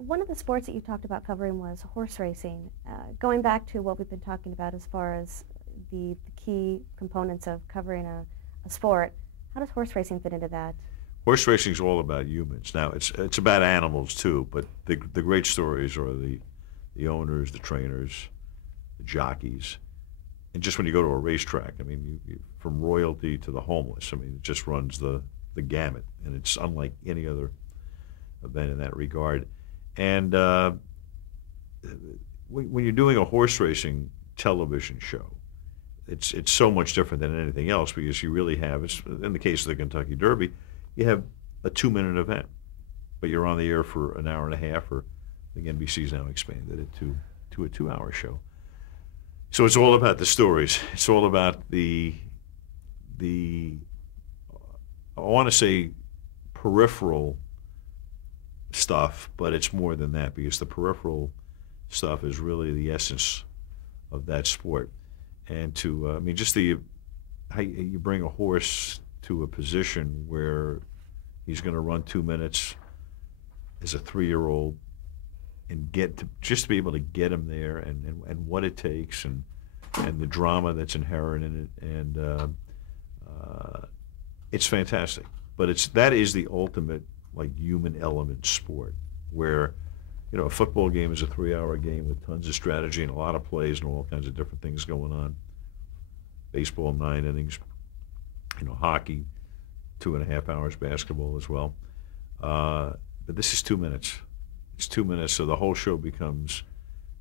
One of the sports that you talked about covering was horse racing. Going back to what we've been talking about as far as the key components of covering a sport, how does horse racing fit into that? Horse racing is all about humans. Now it's about animals too, but the great stories are the owners, the trainers, the jockeys, and just when you go to a racetrack, I mean, from royalty to the homeless, I mean, it just runs the gamut, and it's unlike any other event in that regard. And when you're doing a horse racing television show, it's so much different than anything else because you really have, in the case of the Kentucky Derby, you have a 2-minute event, but you're on the air for an hour and a half, or I think NBC's now expanded it to a 2-hour show. So it's all about the stories. It's all about the I want to say peripheral stuff, but it's more than that because the peripheral stuff is really the essence of that sport. And I mean, just how you bring a horse to a position where he's going to run 2 minutes as a 3-year-old and just to be able to get him there and what it takes and the drama that's inherent in it and it's fantastic. But that is the ultimate like human element sport where a football game is a 3-hour game with tons of strategy and a lot of plays and all kinds of different things going on. Baseball 9 innings, hockey 2.5 hours, basketball as well. But this is 2 minutes. It's 2 minutes, so the whole show becomes,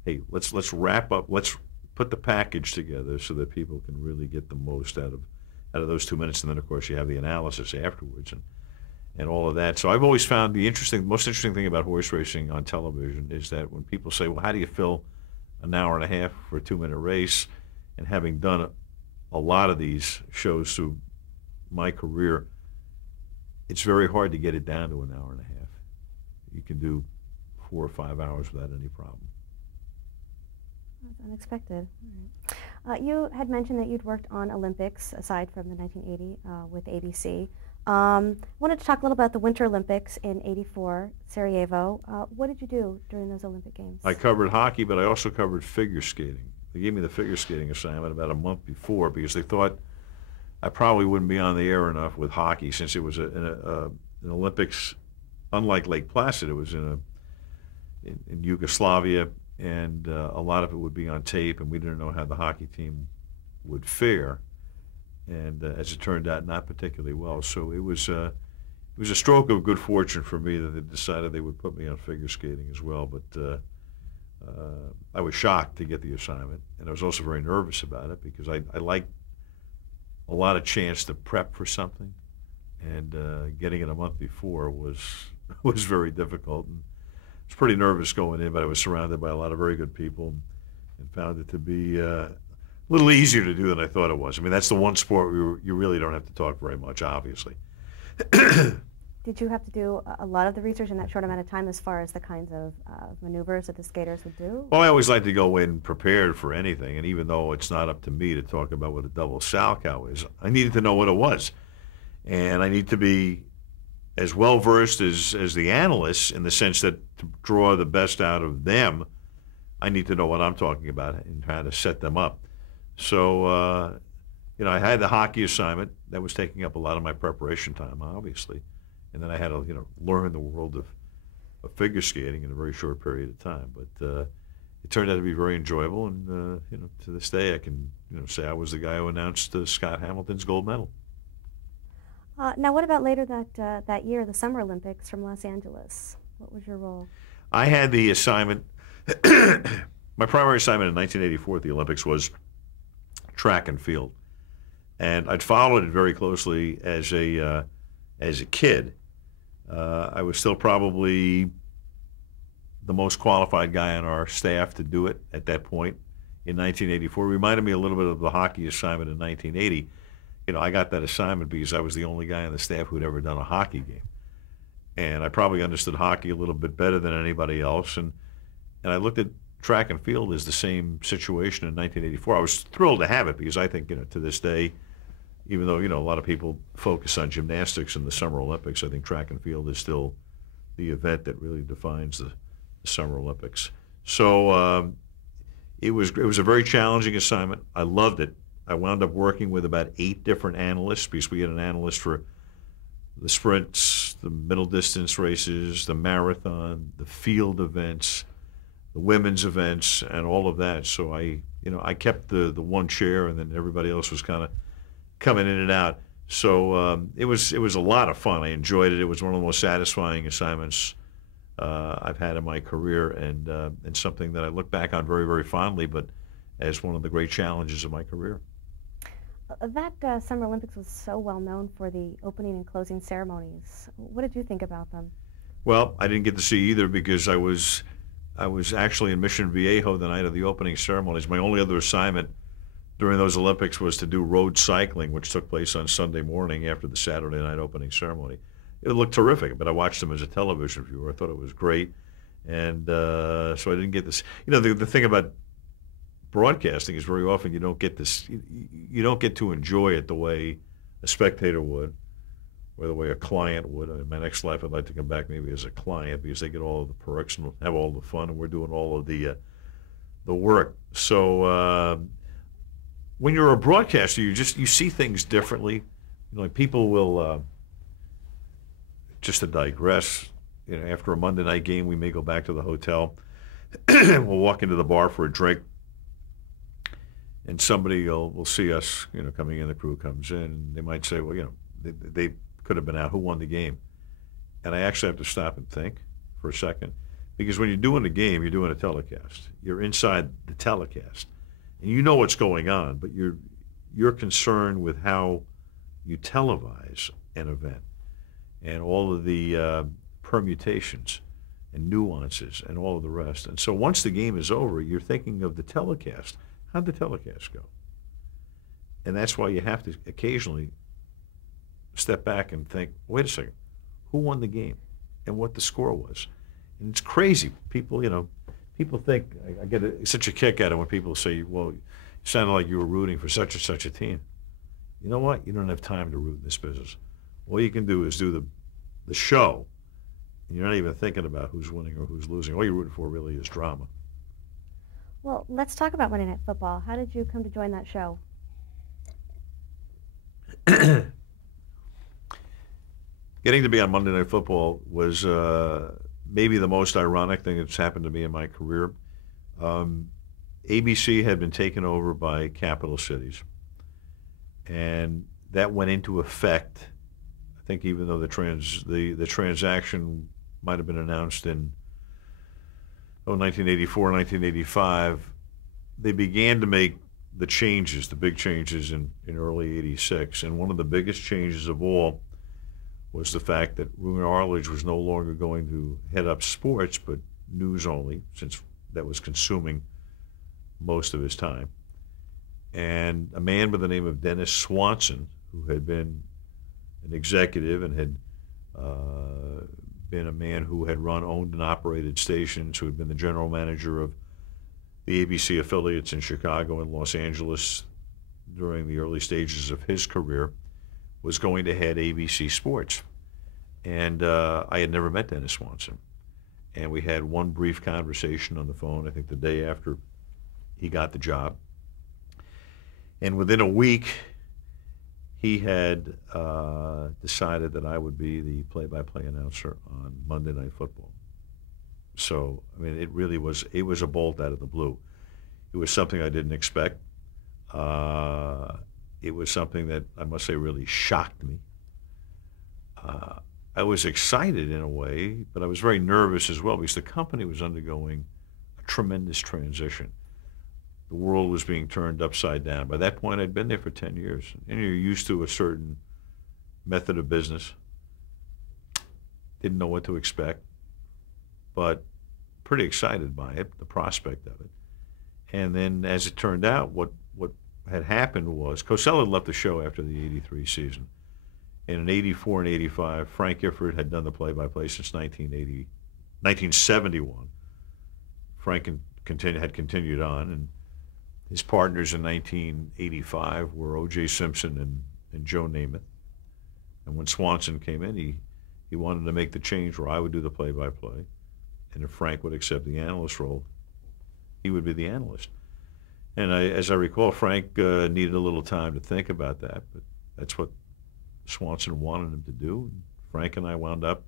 hey, let's wrap up, let's put the package together so that people can really get the most out of those 2 minutes, and then of course you have the analysis afterwards and all of that. So I've always found the most interesting thing about horse racing on television is that when people say, well, how do you fill an hour and a half for a 2-minute race? And having done a lot of these shows through my career, it's very hard to get it down to an hour and a half. You can do 4 or 5 hours without any problem. That's unexpected. All right. You had mentioned that you'd worked on Olympics aside from the 1980 with ABC. Wanted to talk a little about the Winter Olympics in '84, Sarajevo. What did you do during those Olympic Games? I covered hockey, but I also covered figure skating. They gave me the figure skating assignment about a month before because they thought I probably wouldn't be on the air enough with hockey since it was an Olympics, unlike Lake Placid, it was in Yugoslavia, and a lot of it would be on tape, and we didn't know how the hockey team would fare. And as it turned out, not particularly well. So it was a stroke of good fortune for me that they decided they would put me on figure skating as well. But I was shocked to get the assignment, and I was also very nervous about it because I like a lot of chance to prep for something, and getting it a month before was very difficult. And I was pretty nervous going in, but I was surrounded by a lot of very good people and found it to be a little easier to do than I thought it was. I mean, that's the one sport where you really don't have to talk very much, obviously. Did you have to do a lot of the research in that short amount of time as far as the kinds of maneuvers that the skaters would do? Well, I always like to go in prepared for anything, and even though it's not up to me to talk about what a double salchow is, I needed to know what it was. And I need to be as well-versed as the analysts in the sense that to draw the best out of them, I need to know what I'm talking about and how to set them up. So, I had the hockey assignment. That was taking up a lot of my preparation time, obviously. And then I had to, learn the world of figure skating in a very short period of time. But it turned out to be very enjoyable. And, to this day, I can, say I was the guy who announced Scott Hamilton's gold medal. Now, what about later that year, the Summer Olympics from Los Angeles? What was your role? I had the assignment. My primary assignment in 1984 at the Olympics was track and field, and I'd followed it very closely as a kid. I was still probably the most qualified guy on our staff to do it at that point in 1984. It reminded me a little bit of the hockey assignment in 1980. I got that assignment because I was the only guy on the staff who'd ever done a hockey game. And I probably understood hockey a little bit better than anybody else. And I looked at track and field as the same situation in 1984. I was thrilled to have it because I think, to this day, even though, a lot of people focus on gymnastics in the Summer Olympics, I think track and field is still the event that really defines the Summer Olympics. So it was a very challenging assignment. I loved it. I wound up working with about 8 different analysts because we had an analyst for the sprints, the middle distance races, the marathon, the field events, the women's events, and all of that. So I kept the one chair, and then everybody else was kind of coming in and out. So it was a lot of fun. I enjoyed it. It was one of the most satisfying assignments I've had in my career, and something that I look back on very, very fondly, but as one of the great challenges of my career. That Summer Olympics was so well known for the opening and closing ceremonies. What did you think about them? Well, I didn't get to see either because I was actually in Mission Viejo the night of the opening ceremonies. My only other assignment during those Olympics was to do road cycling, which took place on Sunday morning after the Saturday night opening ceremony. It looked terrific, but I watched them as a television viewer. I thought it was great, and so I didn't get this. The thing about broadcasting is very often you don't get this. You don't get to enjoy it the way a spectator would, or the way a client would. In my next life, I'd like to come back maybe as a client because they get all of the perks and have all the fun, and we're doing all of the work. So when you're a broadcaster, you see things differently. Like people will. Just to digress, after a Monday night game, we may go back to the hotel. We'll walk into the bar for a drink, and somebody will see us, coming in. The crew comes in, and they might say, well, they could have been out. Who won the game? And I actually have to stop and think for a second, because when you're doing a game, you're doing a telecast. You're inside the telecast, and you know what's going on, but you're concerned with how you televise an event and all of the permutations and nuances and all of the rest. And so once the game is over, you're thinking of the telecast. How'd the telecast go? And that's why you have to occasionally step back and think, wait a second, who won the game and what the score was? And it's crazy. People think, I get such a kick out of when people say, well, you sounded like you were rooting for such and such a team. You know what? You don't have time to root in this business. All you can do is do the show, and you're not even thinking about who's winning or who's losing. All you're rooting for really is drama. Well, let's talk about Monday Night Football. How did you come to join that show? Getting to be on Monday Night Football was maybe the most ironic thing that's happened to me in my career. ABC had been taken over by Capital Cities, and that went into effect. I think even though the transaction might have been announced in 1984, 1985, they began to make the changes, the big changes in early '86. And one of the biggest changes of all was the fact that Roone Arledge was no longer going to head up sports, but news only, since that was consuming most of his time. And a man by the name of Dennis Swanson, who had been an executive and had been a man who had owned and operated stations, who had been the general manager of the ABC affiliates in Chicago and Los Angeles during the early stages of his career, was going to head ABC Sports. And I had never met Dennis Swanson. And we had one brief conversation on the phone, I think the day after he got the job. And within a week, he had decided that I would be the play-by-play announcer on Monday Night Football. So, I mean, it was a bolt out of the blue. It was something I didn't expect. It was something that, I must say, really shocked me. I was excited in a way, but I was very nervous as well because the company was undergoing a tremendous transition. The world was being turned upside down. By that point, I'd been there for 10 years. And you're used to a certain method of business. Didn't know what to expect, but pretty excited by it, the prospect of it. And then, as it turned out, what had happened was Cosell had left the show after the '83 season. And in '84 and '85, Frank Gifford had done the play-by-play since 1971. Frank had continued on, and his partners in 1985 were O.J. Simpson and Joe Namath. And when Swanson came in, he wanted to make the change where I would do the play-by-play, and if Frank would accept the analyst role, he would be the analyst. And as I recall, Frank needed a little time to think about that, but that's what Swanson wanted him to do. Frank and I wound up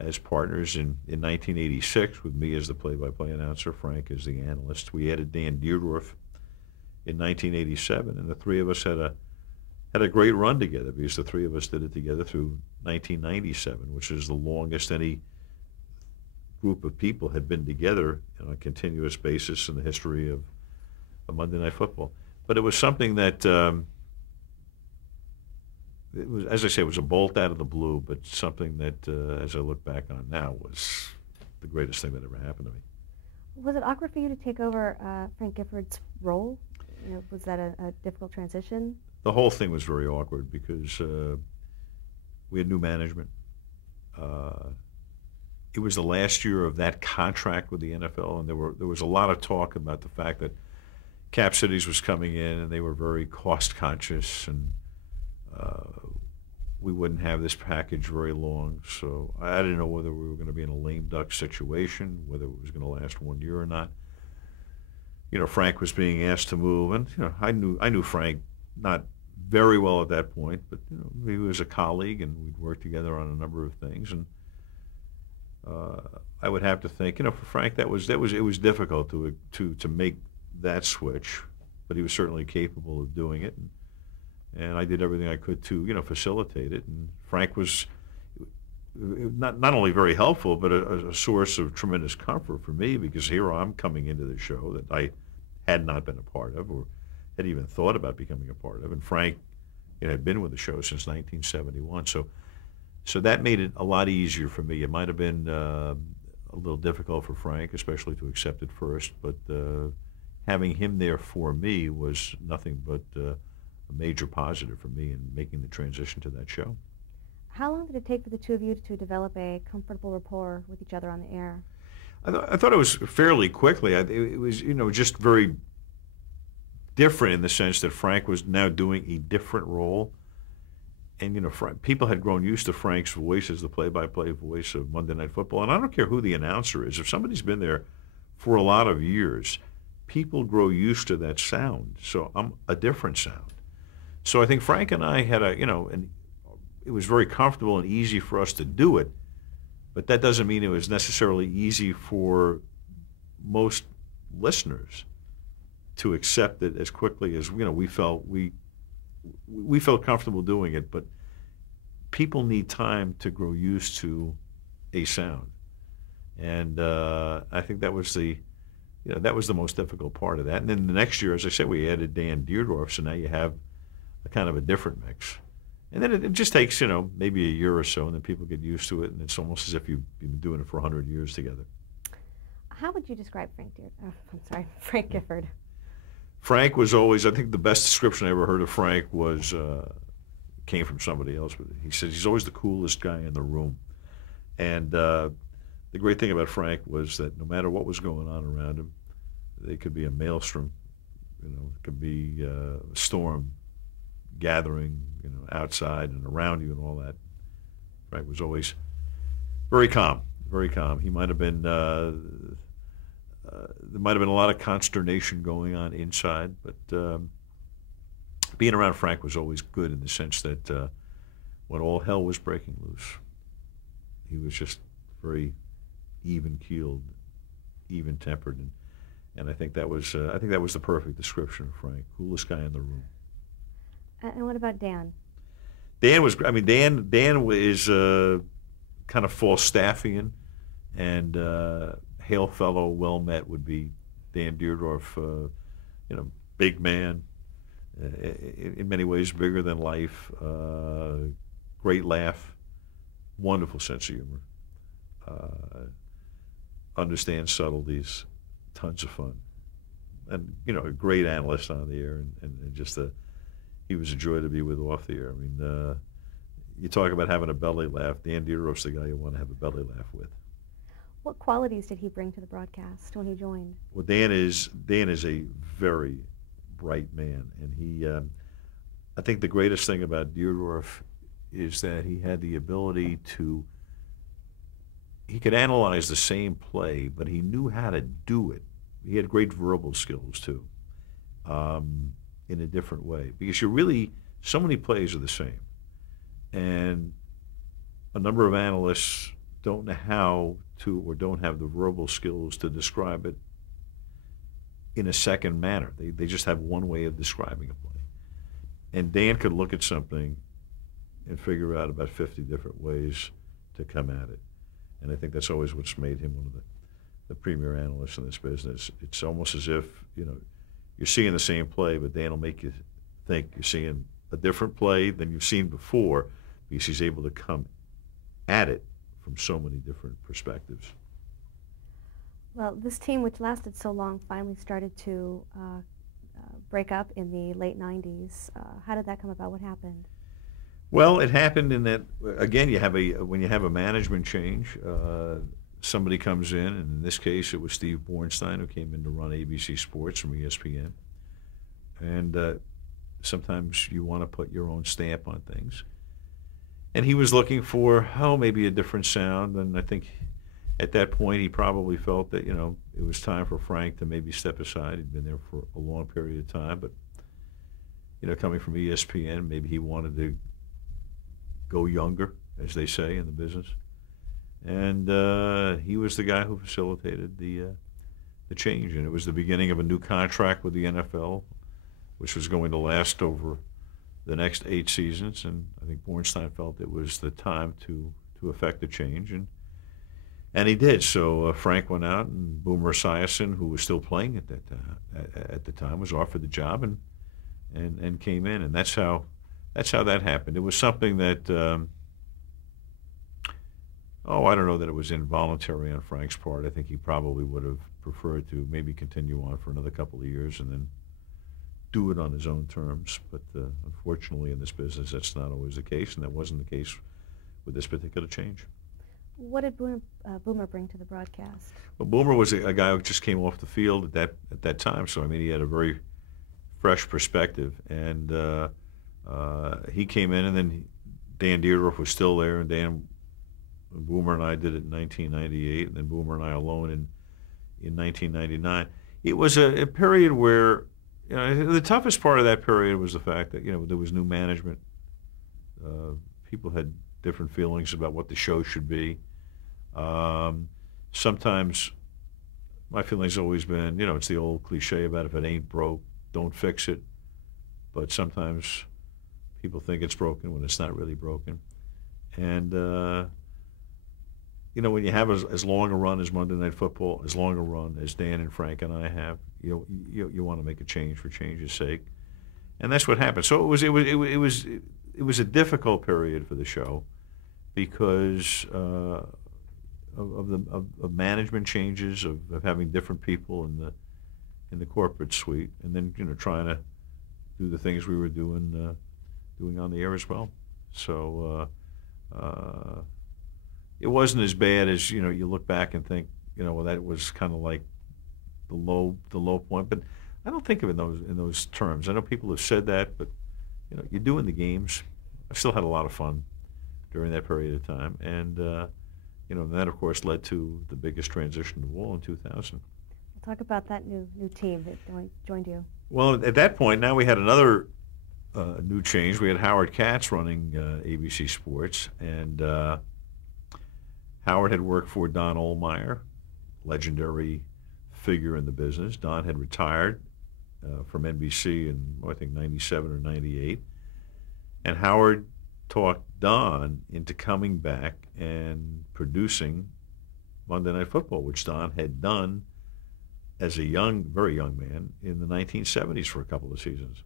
as partners in 1986 with me as the play-by-play announcer, Frank as the analyst. We added Dan Dierdorf in 1987, and the three of us had a great run together because the three of us did it together through 1997, which is the longest any group of people had been together on a continuous basis in the history of Monday Night Football. But it was something that, it was, as I say, it was a bolt out of the blue, but something that, as I look back on now, was the greatest thing that ever happened to me. Was it awkward for you to take over Frank Gifford's role? You know, was that a difficult transition? The whole thing was very awkward because we had new management. It was the last year of that contract with the NFL, and there was a lot of talk about the fact that Cap Cities was coming in, and they were very cost conscious, and we wouldn't have this package very long. So I didn't know whether we were going to be in a lame duck situation, whether it was going to last 1 year or not. You know, Frank was being asked to move, and you know, I knew Frank not very well at that point, but you know, he was a colleague, and we'd worked together on a number of things, and I would have to think, you know, for Frank, it was difficult to make that switch, but he was certainly capable of doing it, and I did everything I could to, you know, facilitate it. And Frank was not only very helpful, but a source of tremendous comfort for me, because here I'm coming into the show that I had not been a part of or had even thought about becoming a part of, and Frank, you know, had been with the show since 1971, so that made it a lot easier for me. It might have been a little difficult for Frank, especially to accept it first, but having him there for me was nothing but a major positive for me in making the transition to that show. How long did it take for the two of you to develop a comfortable rapport with each other on the air? I thought it was fairly quickly. It was, you know, just very different in the sense that Frank was now doing a different role. And, you know, people had grown used to Frank's voice as the play-by-play voice of Monday Night Football. And I don't care who the announcer is. If somebody's been there for a lot of years, people grow used to that sound. So I'm a different sound. So I think Frank and I had and it was very comfortable and easy for us to do it. But that doesn't mean it was necessarily easy for most listeners to accept it as quickly as, you know, we felt comfortable doing it, but people need time to grow used to a sound, and I think that was the most difficult part of that. And then the next year, as I said, we added Dan Dierdorf, so now you have a kind of a different mix. And then it just takes, you know, maybe a year or so, and then people get used to it, and it's almost as if you've been doing it for 100 years together. How would you describe Frank Gifford? Frank was always, I think the best description I ever heard of Frank was, came from somebody else. He said he's always the coolest guy in the room. And the great thing about Frank was that no matter what was going on around him, it could be a maelstrom, you know, it could be a storm gathering, you know, outside and around you and all that. Frank was always very calm, very calm. He might have been, there might have been a lot of consternation going on inside, but being around Frank was always good in the sense that when all hell was breaking loose, he was just very even-keeled, even-tempered, and I think that was the perfect description of Frank, coolest guy in the room. And what about Dan? Dan was, I mean, Dan is kind of Falstaffian, and hail fellow, well met would be Dan Dierdorf. You know, big man, in many ways bigger than life. Great laugh, wonderful sense of humor. Understands subtleties, tons of fun, and you know, a great analyst on the air, and just he was a joy to be with off the air. I mean, you talk about having a belly laugh. Dan Dierdorf's the guy you want to have a belly laugh with. What qualities did he bring to the broadcast when he joined? Well, Dan is a very bright man, and he. I think the greatest thing about Dierdorf is that he had the ability to he could analyze the same play, but he knew how to do it. He had great verbal skills too, in a different way. Because so many plays are the same, and a number of analysts don't know how to, or don't have the verbal skills to describe it in a second manner. They just have one way of describing a play. And Dan could look at something and figure out about 50 different ways to come at it. And I think that's always what's made him one of the premier analysts in this business. It's almost as if, you're seeing the same play, but Dan will make you think you're seeing a different play than you've seen before, because he's able to come at it from so many different perspectives. Well, this team, which lasted so long, finally started to break up in the late 90s. How did that come about? What happened? Well, it happened in that, again, when you have a management change, somebody comes in, and in this case it was Steve Bornstein, who came in to run ABC Sports from ESPN. And sometimes you want to put your own stamp on things. And he was looking for, maybe a different sound. And I think at that point he probably felt that, it was time for Frank to maybe step aside. He'd been there for a long period of time. But, coming from ESPN, maybe he wanted to go younger, as they say in the business. And he was the guy who facilitated the change. And it was the beginning of a new contract with the NFL, which was going to last over the next 8 seasons. And I think Bornstein felt it was the time to effect the change. And he did. So Frank went out, and Boomer Esiason, who was still playing at the time, was offered the job and came in. And that's how that happened. It was something that, I don't know that it was involuntary on Frank's part. I think he probably would have preferred to maybe continue on for another couple of years and then do it on his own terms. But unfortunately, in this business, that's not always the case, and that wasn't the case with this particular change. What did Boomer bring to the broadcast? Well, Boomer was a guy who just came off the field at that time, so he had a very fresh perspective, and he came in, and then Dan Dierdorf was still there, and Boomer and I did it in 1998, and then Boomer and I alone in 1999. It was a period where, the toughest part of that period was the fact that, there was new management. People had different feelings about what the show should be. Sometimes my feeling's always been, it's the old cliche about if it ain't broke, don't fix it. But sometimes people think it's broken when it's not really broken. And, when you have as long a run as Monday Night Football, as long a run as Dan and Frank and I have, you want to make a change for change's sake, and that's what happened. So it was a difficult period for the show because of management changes, of having different people in the corporate suite, and then trying to do the things we were doing on the air as well. So. It wasn't as bad as you look back and think that was kind of like the low point, but I don't think of it in those terms. I know people have said that, but you're doing the games. I still had a lot of fun during that period of time, and that of course led to the biggest transition of all in 2000. Talk about that new team that joined you. Well, at that point, now we had another new change. We had Howard Katz running ABC Sports, and Howard had worked for Don Ohlmeyer, legendary figure in the business. Don had retired from NBC in, I think, 97 or 98. And Howard talked Don into coming back and producing Monday Night Football, which Don had done as a very young man in the 1970s for a couple of seasons.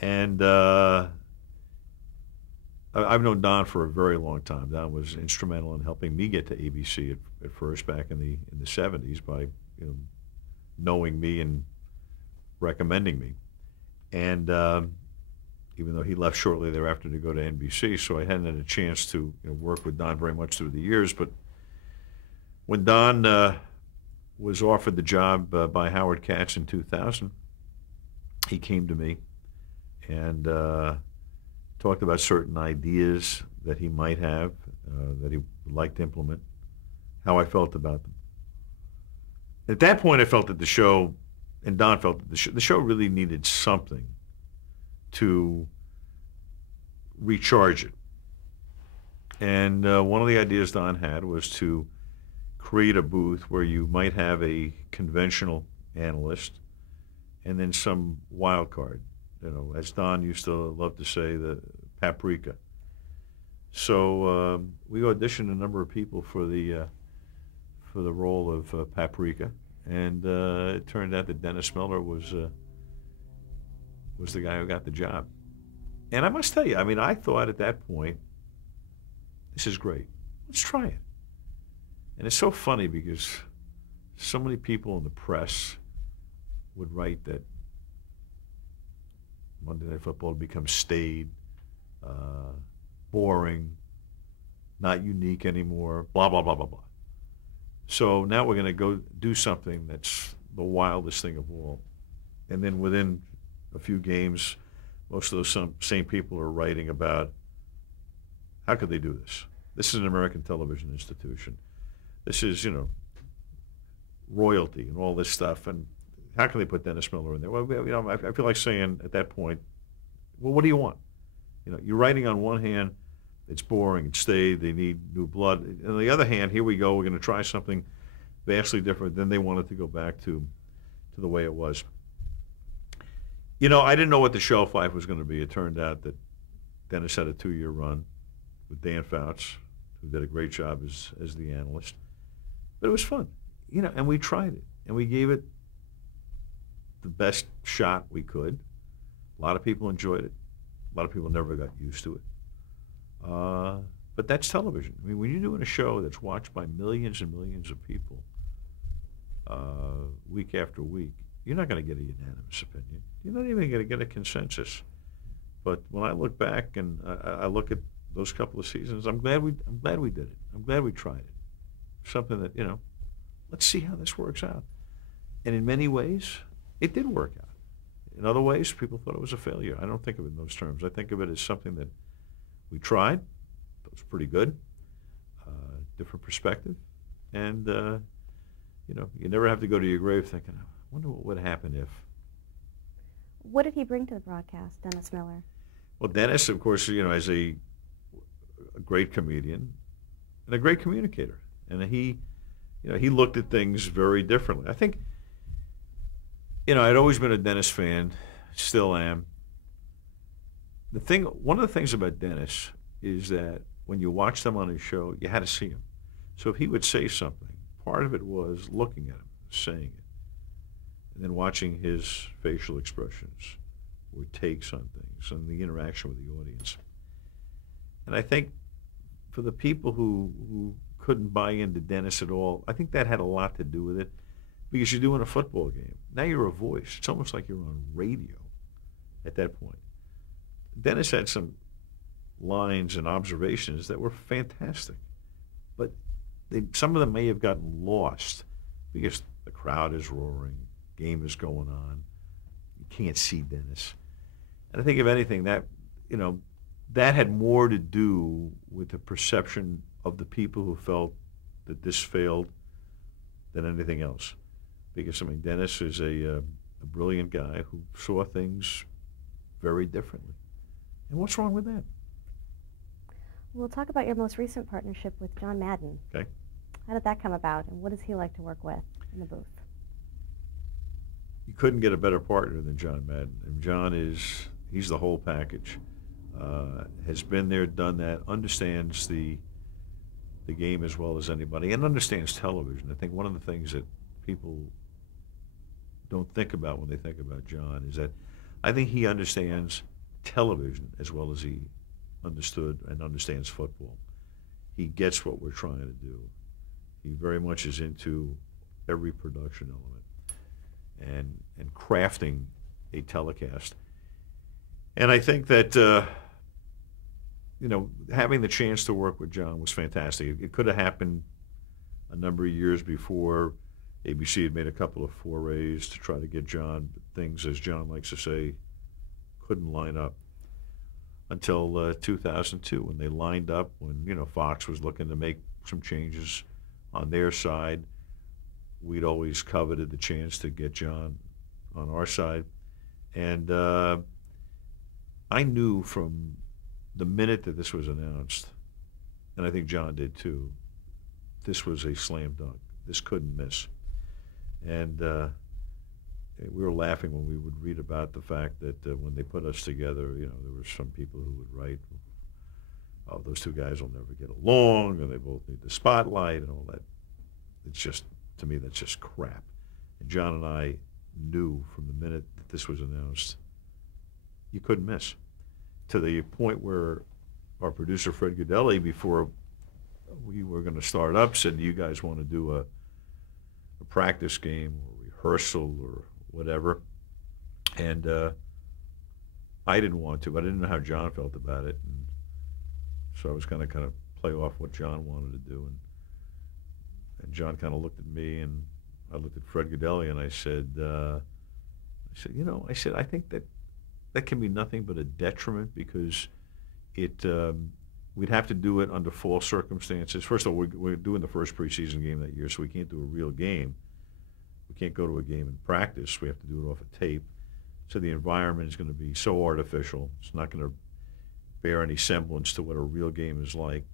And I've known Don for a very long time. Don was instrumental in helping me get to ABC at first back in the 70s by knowing me and recommending me. And even though he left shortly thereafter to go to NBC, so I hadn't had a chance to work with Don very much through the years. But when Don was offered the job by Howard Katz in 2000, he came to me and talked about certain ideas that he might have that he would like to implement how I felt about them. At that point, I felt that the show, and Don felt that the show really needed something to recharge it. And one of the ideas Don had was to create a booth where you might have a conventional analyst and then some wild card. You know, as Don used to love to say, the paprika. So we auditioned a number of people for the role of paprika, and it turned out that Dennis Miller was the guy who got the job. And I must tell you, I mean, I thought at that point, this is great. Let's try it. And it's so funny because so many people in the press would write that Monday Night Football had become staid, boring, not unique anymore, blah, blah, blah, blah, blah. So now we're going to go do something that's the wildest thing of all. And then within a few games, most of those same people are writing about how could they do this? This is an American television institution. This is, you know, royalty and all this stuff. And how can they put Dennis Miller in there? Well, you know, I feel like saying at that point, well, what do you want? You know, you're writing on one hand, it's boring, it's staid, they need new blood. On the other hand, here we go, we're going to try something vastly different. Then they wanted to go back to the way it was. You know, I didn't know what the shelf life was going to be. It turned out that Dennis had a 2-year run with Dan Fouts, who did a great job as the analyst. But it was fun, you know, and we tried it. And we gave it the best shot we could. A lot of people enjoyed it. A lot of people never got used to it. But that's television. I mean, when you're doing a show that's watched by millions and millions of people week after week, you're not going to get a unanimous opinion. You're not even going to get a consensus. But when I look back and I look at those couple of seasons, I'm glad we did it. I'm glad we tried it. Something that, you know, let's see how this works out. And in many ways, it did work out. In other ways, people thought it was a failure. I don't think of it in those terms. I think of it as something that we tried. It was pretty good. Different perspective. And, you know, you never have to go to your grave thinking, I wonder what would happen if. What did he bring to the broadcast, Dennis Miller? Well, Dennis, of course, you know, is a great comedian and a great communicator. And he, you know, he looked at things very differently. I think, you know, I'd always been a Dennis fan, still am. One of the things about Dennis is that when you watched him on his show, you had to see him. So if he would say something, part of it was looking at him, saying it, and then watching his facial expressions or takes on things and the interaction with the audience. And I think for the people who couldn't buy into Dennis at all, I think that had a lot to do with it, because you're doing a football game. Now you're a voice. It's almost like you're on radio at that point. Dennis had some lines and observations that were fantastic, but some of them may have gotten lost because the crowd is roaring, game is going on, you can't see Dennis. And I think if anything, that, you know, that had more to do with the perception of the people who felt that this failed than anything else. Because, I mean, Dennis is a brilliant guy who saw things very differently. And what's wrong with that? We'll talk about your most recent partnership with John Madden. Okay. How did that come about, and what does he like to work with in the booth? You couldn't get a better partner than John Madden. And John he's the whole package. Has been there, done that, understands the game as well as anybody, and understands television. I think one of the things that people don't think about when they think about John is that I think he understands television as well as he understood and understands football. He gets what we're trying to do. He very much is into every production element and crafting a telecast. And I think that, you know, having the chance to work with John was fantastic. It could have happened a number of years before. ABC had made a couple of forays to try to get John, but things, as John likes to say, couldn't line up until 2002 when they lined up, when, you know, Fox was looking to make some changes on their side. We'd always coveted the chance to get John on our side. And I knew from the minute that this was announced, and I think John did too, this was a slam dunk. This couldn't miss. And we were laughing when we would read about the fact that when they put us together, you know, there were some people who would write, oh, those two guys will never get along, and they both need the spotlight and all that. It's just, to me, that's just crap. And John and I knew from the minute that this was announced, you couldn't miss. To the point where our producer, Fred Gaudelli, before we were going to start up, said, do you guys want to do a practice game or rehearsal or whatever? And I didn't want to. I didn't know how John felt about it. And so I was kind of play off what John wanted to do. And John kind of looked at me, and I looked at Fred Gaudelli, and I said, you know, I think that can be nothing but a detriment, because we'd have to do it under false circumstances. First of all, we're doing the first preseason game that year, so we can't do a real game. We can't go to a game in practice. We have to do it off a tape. So the environment is going to be so artificial. It's not going to bear any semblance to what a real game is like.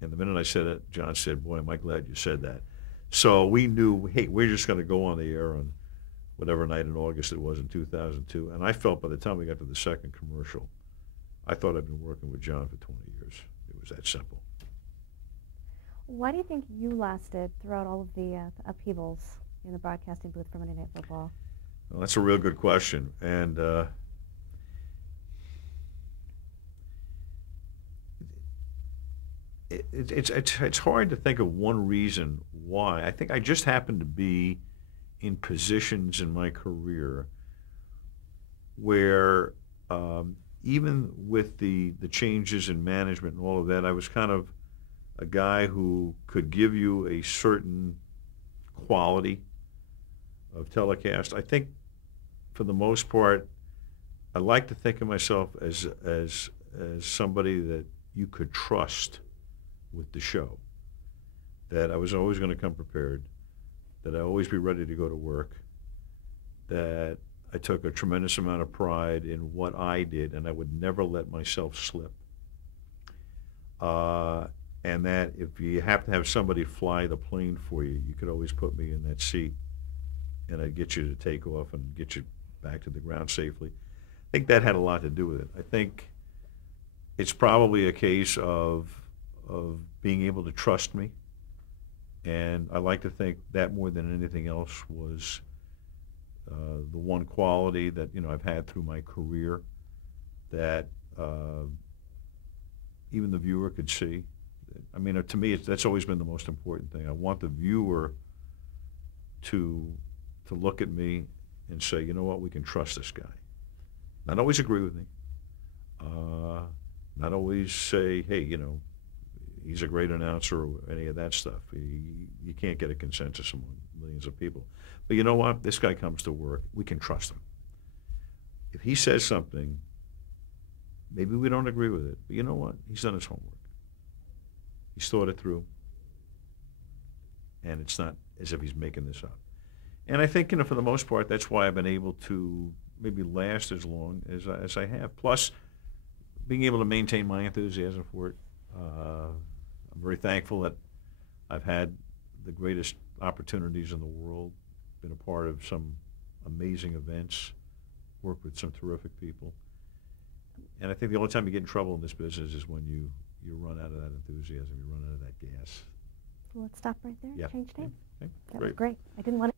And the minute I said it, John said, boy, am I glad you said that. So we knew, hey, we're just going to go on the air on whatever night in August it was in 2002. And I felt by the time we got to the second commercial, I thought I'd been working with John for 20 years. It was that simple. Why do you think you lasted throughout all of the upheavals in the broadcasting booth for Monday Night Football? Well, that's a real good question. And it's hard to think of one reason why. I think I just happened to be in positions in my career where even with the changes in management and all of that, I was kind of a guy who could give you a certain quality of telecast. I think for the most part, I like to think of myself as somebody that you could trust with the show, that I was always going to come prepared, that I always be ready to go to work, that I took a tremendous amount of pride in what I did, and I would never let myself slip. And that if you have to have somebody fly the plane for you, you could always put me in that seat, and I'd get you to take off and get you back to the ground safely. I think that had a lot to do with it. I think it's probably a case of being able to trust me, and I like to think that more than anything else was the one quality that, you know, I've had through my career that even the viewer could see. I mean, to me, that's always been the most important thing. I want the viewer to look at me and say, you know what, we can trust this guy. Not always agree with me. Not always say, hey, you know, he's a great announcer or any of that stuff. You can't get a consensus among millions of people. But you know what? This guy comes to work. We can trust him. If he says something, maybe we don't agree with it, but you know what? He's done his homework. He's thought it through, and it's not as if he's making this up. And I think, you know, for the most part, that's why I've been able to maybe last as long as I have. Plus, being able to maintain my enthusiasm for it. I'm very thankful that I've had the greatest opportunities in the world, been a part of some amazing events, worked with some terrific people. And I think the only time you get in trouble in this business is when you run out of that enthusiasm, you run out of that gas. Well, let's stop right there. Yeah. Change tape. Okay. That was great. I didn't want to